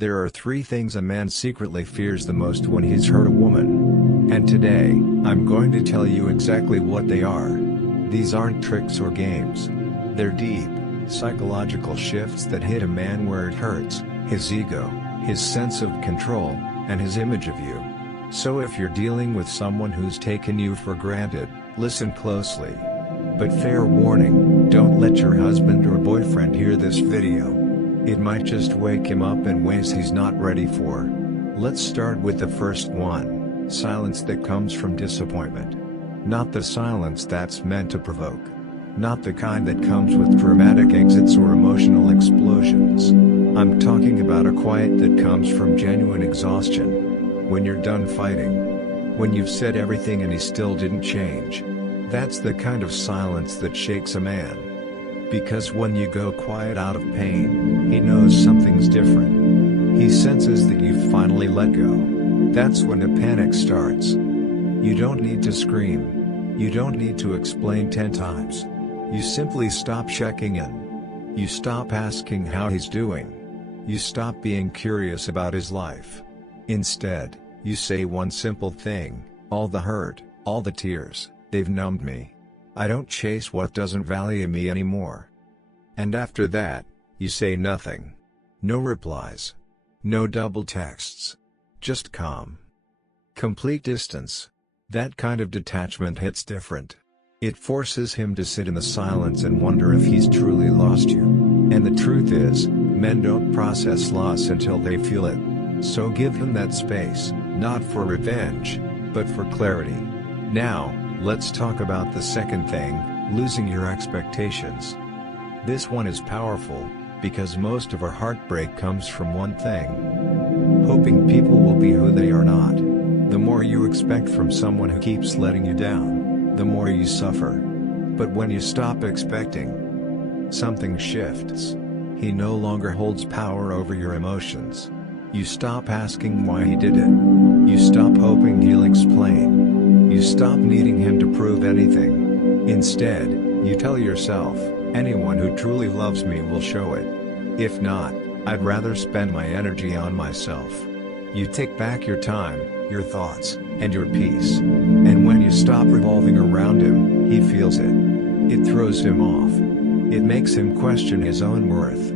There are 3 things a man secretly fears the most when he's hurt a woman. And today, I'm going to tell you exactly what they are. These aren't tricks or games. They're deep, psychological shifts that hit a man where it hurts: his ego, his sense of control, and his image of you. So if you're dealing with someone who's taken you for granted, listen closely. But fair warning, don't let your husband or boyfriend hear this video. It might just wake him up in ways he's not ready for. Let's start with the first one: silence that comes from disappointment. Not the silence that's meant to provoke. Not the kind that comes with dramatic exits or emotional explosions. I'm talking about a quiet that comes from genuine exhaustion. When you're done fighting. When you've said everything and he still didn't change. That's the kind of silence that shakes a man. Because when you go quiet out of pain, he knows something's different. He senses that you've finally let go. That's when the panic starts. You don't need to scream. You don't need to explain 10 times. You simply stop checking in. You stop asking how he's doing. You stop being curious about his life. Instead, you say one simple thing: all the hurt, all the tears, they've numbed me. I don't chase what doesn't value me anymore. And after that, you say nothing. No replies. No double texts. Just calm. Complete distance. That kind of detachment hits different. It forces him to sit in the silence and wonder if he's truly lost you. And the truth is, men don't process loss until they feel it. So give him that space, not for revenge, but for clarity. Now, let's talk about the second thing: losing your expectations. This one is powerful, because most of our heartbreak comes from one thing: hoping people will be who they are not. The more you expect from someone who keeps letting you down, the more you suffer. But when you stop expecting, something shifts. He no longer holds power over your emotions. You stop asking why he did it. You stop hoping he'll explain. You stop needing him to prove anything. Instead, you tell yourself, anyone who truly loves me will show it. If not, I'd rather spend my energy on myself. You take back your time, your thoughts, and your peace. And when you stop revolving around him, he feels it. It throws him off. It makes him question his own worth.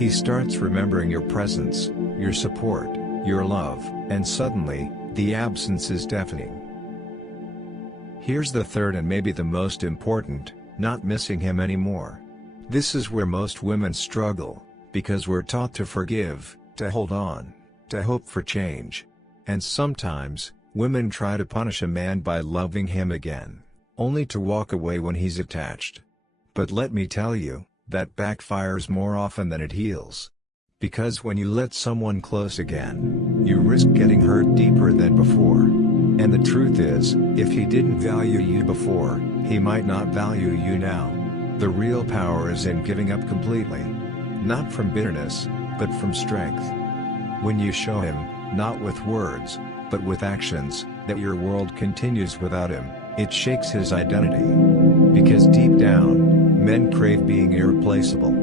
He starts remembering your presence, your support, your love, and suddenly, the absence is deafening. Here's the third and maybe the most important: not missing him anymore. This is where most women struggle, because we're taught to forgive, to hold on, to hope for change. And sometimes, women try to punish a man by loving him again, only to walk away when he's attached. But let me tell you, that backfires more often than it heals. Because when you let someone close again, you risk getting hurt deeper than before. And the truth is, if he didn't value you before, he might not value you now. The real power is in giving up completely. Not from bitterness, but from strength. When you show him, not with words, but with actions, that your world continues without him, it shakes his identity. Because deep down, men crave being irreplaceable.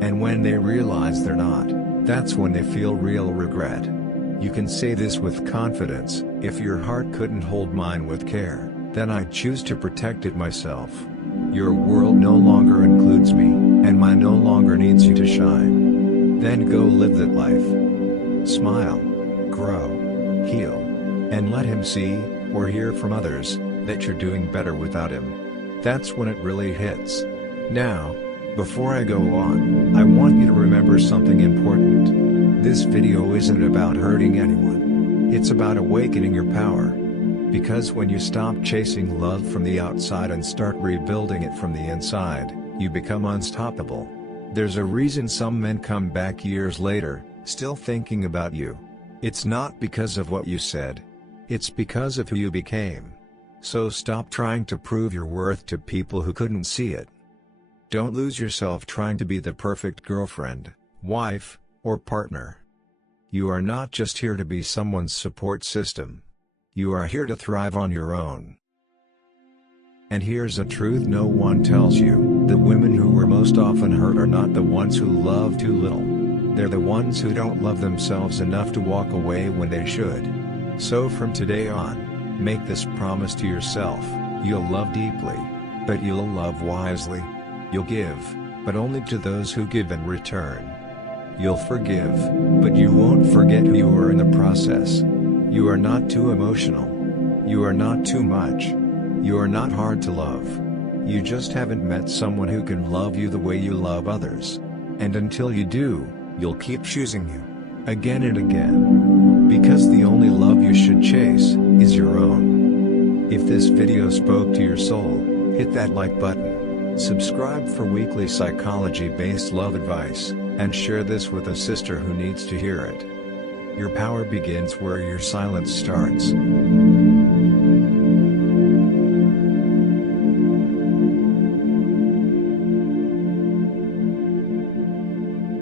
And when they realize they're not, that's when they feel real regret. You can say this with confidence: if your heart couldn't hold mine with care, then I'd choose to protect it myself. Your world no longer includes me, and mine no longer needs you to shine. Then go live that life. Smile, grow, heal, and let him see, or hear from others, that you're doing better without him. That's when it really hits. Now, before I go on, I want you to remember something important. This video isn't about hurting anyone. It's about awakening your power. Because when you stop chasing love from the outside and start rebuilding it from the inside, you become unstoppable. There's a reason some men come back years later, still thinking about you. It's not because of what you said. It's because of who you became. So stop trying to prove your worth to people who couldn't see it. Don't lose yourself trying to be the perfect girlfriend, wife, or partner. You are not just here to be someone's support system. You are here to thrive on your own. And here's a truth no one tells you: the women who were most often hurt are not the ones who love too little. They're the ones who don't love themselves enough to walk away when they should. So from today on, make this promise to yourself: you'll love deeply, but you'll love wisely. You'll give, but only to those who give in return. You'll forgive, but you won't forget who you were in the process. You are not too emotional. You are not too much. You are not hard to love. You just haven't met someone who can love you the way you love others. And until you do, you'll keep choosing you, again and again. Because the only love you should chase is your own. If this video spoke to your soul, hit that like button. Subscribe for weekly psychology-based love advice, and share this with a sister who needs to hear it. Your power begins where your silence starts.